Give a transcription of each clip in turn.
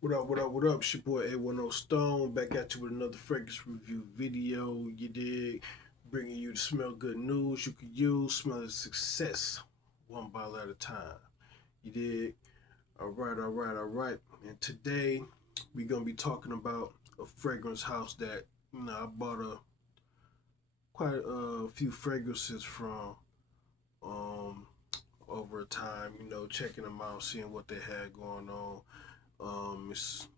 What up, what up, what up? It's your boy A10 Stone back at you with another fragrance review video. You dig? Bringing you the smell good news you could use, smelling success one bottle at a time. You dig? All right, all right, all right. And today we're going to be talking about a fragrance house that, I bought quite a few fragrances from um, over time, checking them out, seeing what they had going on. It's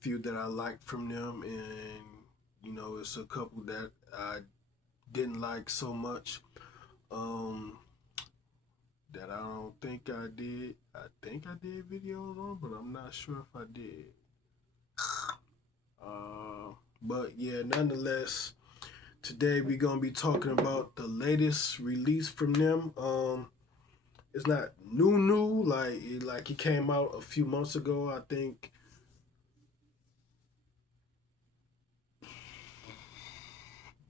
few that I liked from them, and it's a couple that I didn't like so much. Um, that I don't think I did. I think I did videos on, but I'm not sure if I did. But yeah, nonetheless, today we're gonna be talking about the latest release from them. It's not new, like it came out a few months ago. I think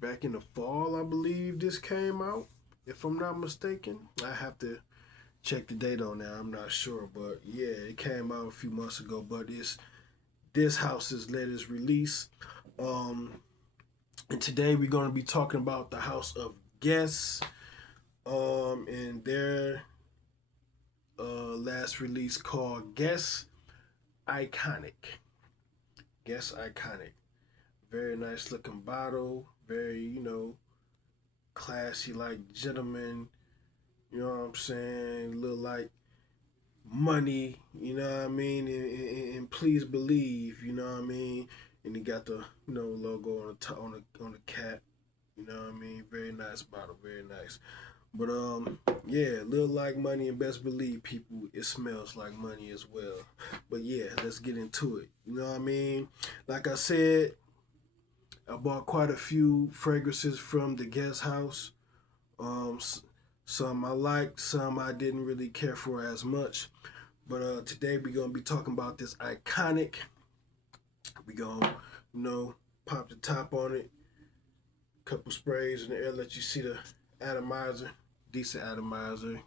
back in the fall, I believe this came out. If I'm not mistaken, I have to check the date on that. I'm not sure, but yeah, it came out a few months ago. But it's this house's latest release. Um, and today we're going to be talking about the House of Guess. And their last release called Guess Iconic. Guess Iconic. Very nice looking bottle. Very classy, like gentleman. You know what I'm saying? Look like money, you know what I mean, and please believe, you know what I mean, and he got the logo on the on the cap, you know what I mean. Very nice bottle, very nice. But yeah, look like money and best believe people, it smells like money as well. But yeah, let's get into it. You know what I mean? Like I said, I bought quite a few fragrances from the guest house. Um, some I liked, some I didn't really care for as much. But today we're gonna be talking about this iconic. We gonna, pop the top on it, couple sprays in the air, let you see the atomizer, decent atomizer,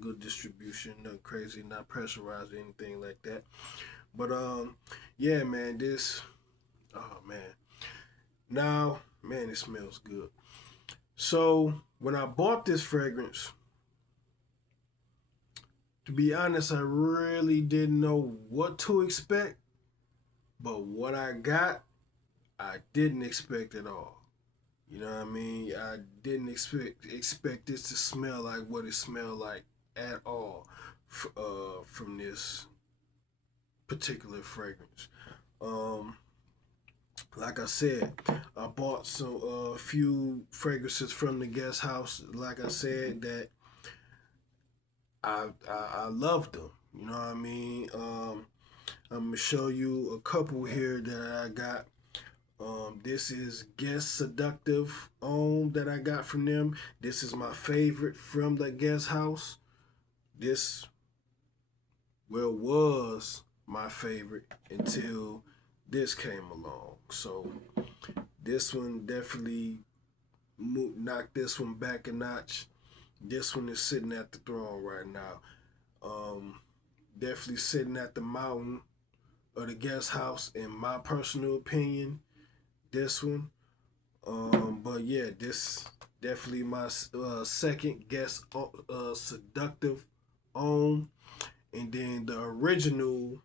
good distribution, nothing crazy, not pressurized or anything like that. But yeah, man, this, oh man, now man, it smells good. So when I bought this fragrance, to be honest, I really didn't know what to expect, but what I got I didn't expect at all. You know what I mean? I didn't expect this to smell like what it smelled like at all from this particular fragrance. Um, like I said, I bought some few fragrances from the guest house. Like I said, that I loved them. You know what I mean? I'm gonna show you a couple here that I got. This is Guest Seductive that I got from them. This is my favorite from the guest house. This was my favorite until this came along. So this one definitely knocked this one back a notch. This one is sitting at the throne right now. Um, Definitely sitting at the mountain of the guest house in my personal opinion. This one. But yeah, this definitely my second guest seductive own, and then the original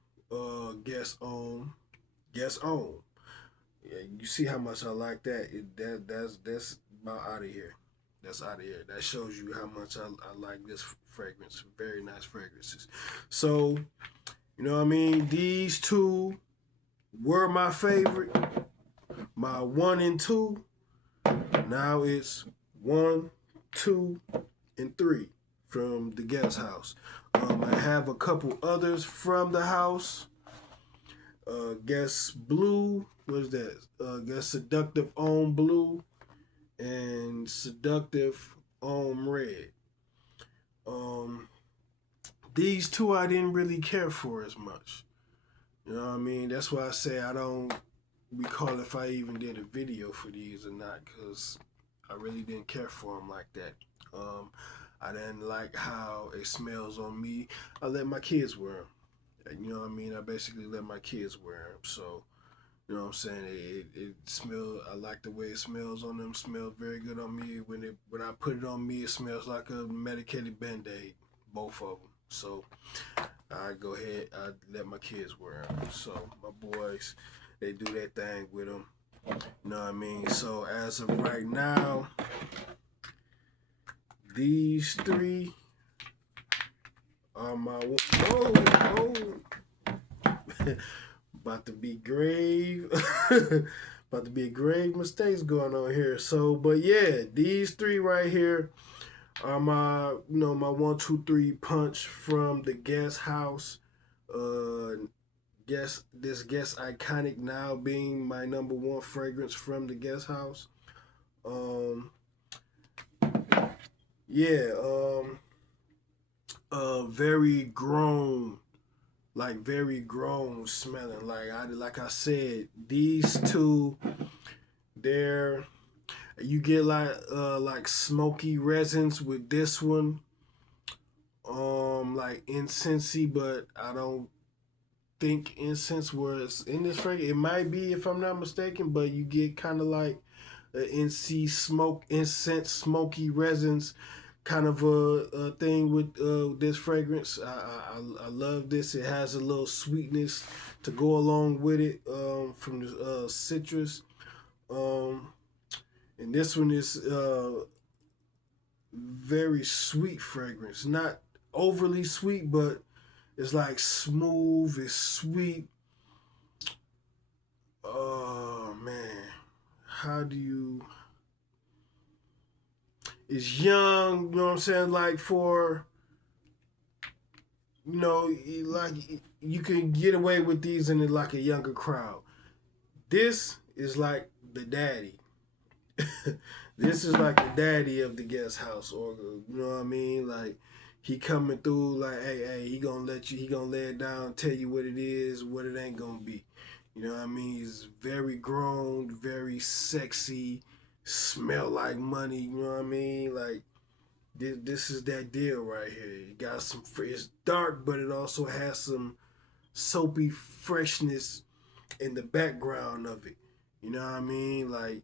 guest own. Yeah, you see how much I like that. That's about out of here. That's out of here. That shows you how much I like this fragrance. Very nice fragrances. So you know what I mean. These two were my favorite. My one and two. Now it's one, two, and three from the guest house. I have a couple others from the house. Guest blue. What is that? Guest seductive on blue and seductive on red. Um, these two I didn't really care for as much. You know what I mean? That's why I say I don't recall if I even did a video for these or not, because I really didn't care for them like that. Um, I didn't like how it smells on me. I let my kids wear them. You know what I mean? I basically let my kids wear them. So, you know what I'm saying? It smells. I like the way it smells on them. Smells very good on me. When I put it on me, it smells like a medicated Band-Aid. Both of them. So I go ahead. I let my kids wear them. So my boys, they do that thing with them. You know what I mean? So as of right now, these three are my. Oh. About to be grave. About to be grave mistakes going on here. So, but yeah, these three right here are my, my 1, 2, 3 punch from the Guest House. Guess Iconic now being my number one fragrance from the Guest House. Um, yeah, very grown, like very grown smelling. Like I said, these two, they're you get like smoky resins with this one, like incensey, but I don't think incense was in this fragrance. It might be if I'm not mistaken, but you get kind of like incense smoky resins kind of a thing with this fragrance. I love this. It has a little sweetness to go along with it from the citrus. Um, and this one is very sweet fragrance. Not overly sweet, but it's like smooth. It's sweet. Oh man, how do you? It's young. You know what I'm saying? Like for like you can get away with these in like a younger crowd. This is like the daddy. This is like the daddy of the Guest House, or you know what I mean? Like he coming through, like hey, he gonna let you, he gonna lay it down, tell you what it is, what it ain't gonna be. You know what I mean? He's very grown, very sexy, smell like money. You know what I mean? Like this is that deal right here. It got some. It's dark, but it also has some soapy freshness in the background of it. You know what I mean? Like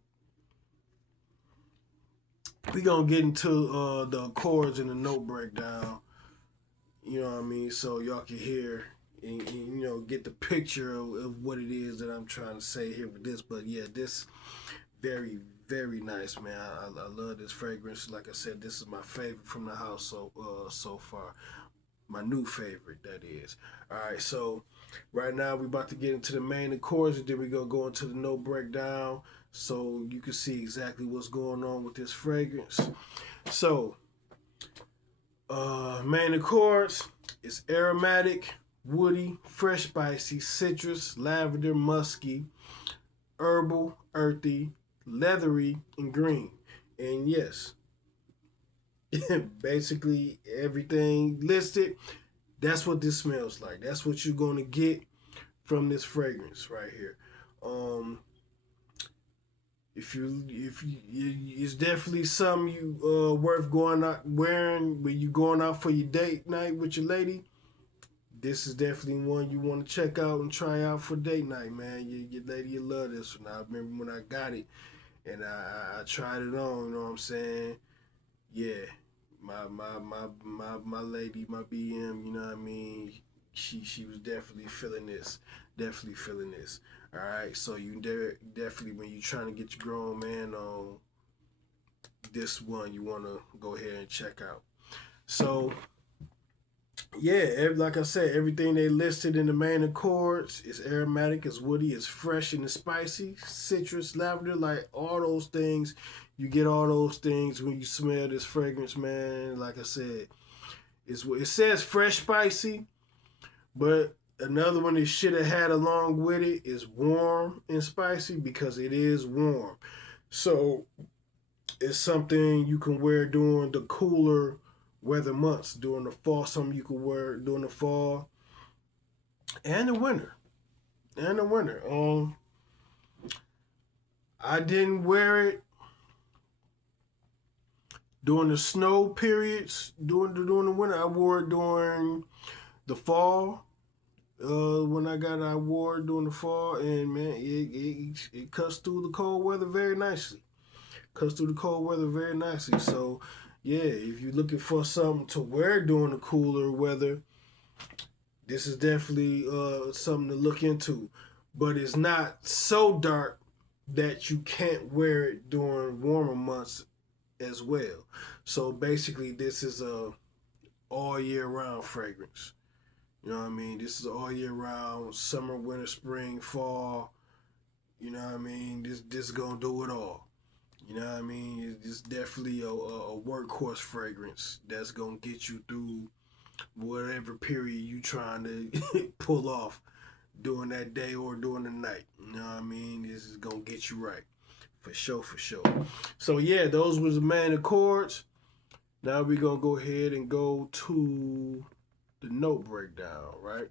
we gonna get into the chords and the note breakdown. You know what I mean? So y'all can hear and get the picture of what it is that I'm trying to say here with this. But yeah, this very very nice, man. I love this fragrance. Like I said, this is my favorite from the house so far. My new favorite, that is. All right, so right now we about to get into the main chords, and then we gonna go into the note breakdown, so you can see exactly what's going on with this fragrance. So, main chords is aromatic, woody, fresh, spicy, citrus, lavender, musky, herbal, earthy, leathery, and green. And yes, basically everything listed. That's what this smells like. That's what you're gonna get from this fragrance right here. Um, if you, it's definitely something you worth going out wearing when you going out for your date night with your lady. This is definitely one you want to check out and try out for date night, man. Your lady, you love this one. I remember when I got it and I tried it on. You know what I'm saying? Yeah, my lady, my BM. You know what I mean? She was definitely feeling this. Definitely feeling this. All right, so you definitely when you trying to get your grown man on this one, you want to go ahead and check out. So yeah, like I said, everything they listed in the main accords is aromatic, it's woody, it's fresh and it's spicy, citrus, lavender, like all those things. You get all those things when you smell this fragrance, man. Like I said, it says fresh spicy, but another one that should have had along with it is warm and spicy because it is warm. So it's something you can wear during the cooler weather months, during the fall. Something you can wear during the fall and the winter. And the winter. I didn't wear it during the snow periods. During the winter, I wore it during the fall. when I wore it during the fall, and man, it cuts through the cold weather very nicely. Cuts through the cold weather very nicely. So, yeah, if you're looking for something to wear during the cooler weather, this is definitely something to look into. But it's not so dark that you can't wear it during warmer months as well. So basically, this is a all year round fragrance. You know what I mean? This is all year round, summer, winter, spring, fall. You know what I mean? This is gonna do it all. You know what I mean? It's definitely a workhorse fragrance that's gonna get you through whatever period you trying to pull off during that day or during the night. You know what I mean? This is gonna get you right. For sure, for sure. So yeah, those was the main accords. Now we're gonna go ahead and go to the note breakdown, right?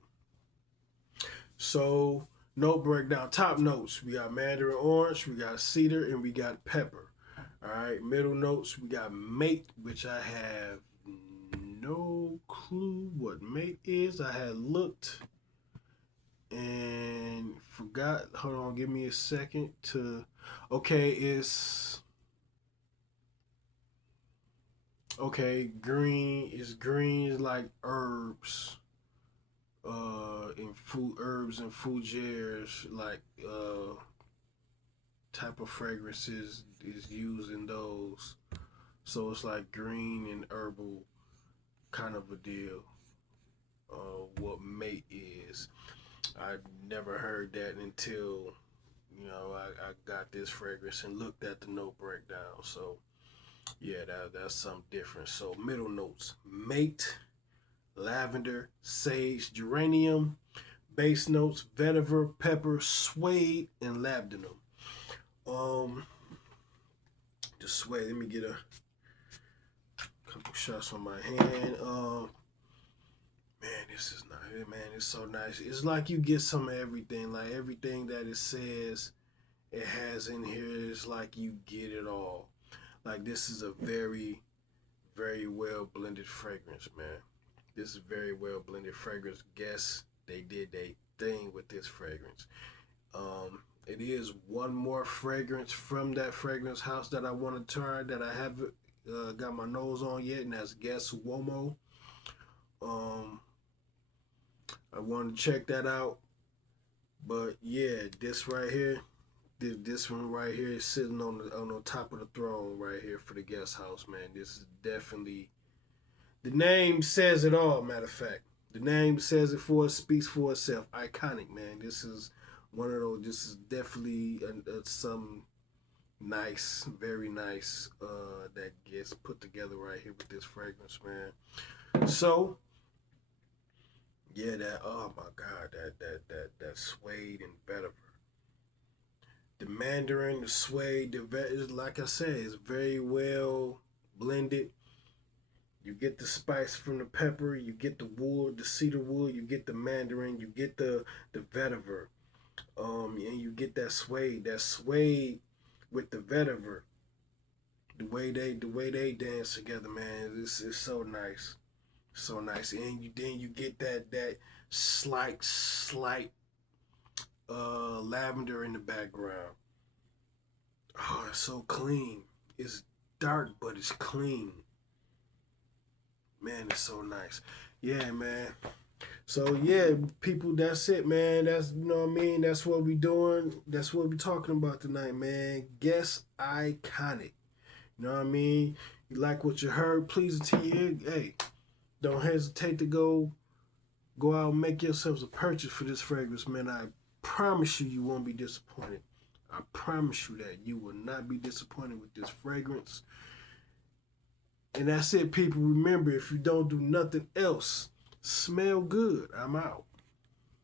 So note breakdown, top notes. We got mandarin orange, we got cedar, and we got pepper. All right, middle notes, we got mate, which I have no clue what mate is. I had looked and forgot. Hold on, give me a second to. Okay, it's okay. Green is like herbs, in food herbs and fougères, like type of fragrances is used in those. So it's like green and herbal kind of a deal. What mate is. I never heard that until I got this fragrance and looked at the note breakdown. So yeah, that's something different. So middle notes: mate, lavender, sage, geranium. Base notes: vetiver, pepper, suede, and labdanum. Um, the suede. Let me get a couple shots on my hand. Man, this is nice. Man, it's so nice. It's like you get some of everything. Like everything that it says it has in here is like you get it all. Like this is a very, very well blended fragrance, man. This is very well blended fragrance. Guess they did their thing with this fragrance. It is one more fragrance from that fragrance house that I want to try that I haven't got my nose on yet, and that's Guess Uomo. Um, I want to check that out. But yeah, this right here, this one right here is sitting on the top of the throne right here for the guest house, man. This is definitely the name says it all. Matter of fact, the name says it for speaks for itself. Iconic, man. This is one of those. This is definitely some nice, very nice that gets put together right here with this fragrance, man. So yeah, that oh my god, that suede and vetiver. The mandarin, the suede, like I said, is very well blended. You get the spice from the pepper, you get the wood, the cedar wood, you get the mandarin, you get the vetiver, and you get that suede with the vetiver. The way they dance together, man, this is so nice, so nice. And you get that slight lavender in the background. Oh, it's so clean. It's dark, but it's clean. Man, it's so nice. Yeah, man. So yeah, people, that's it, man. That's what I mean. That's what we doing. That's what we talking about tonight, man. Guess iconic. You know what I mean? You like what you heard? Please to you. Hey, don't hesitate to go out and make yourselves a purchase for this fragrance, man. I promise you won't be disappointed. I promise you that you will not be disappointed with this fragrance. And that's it, people. Remember, if you don't do nothing else, smell good. I'm out.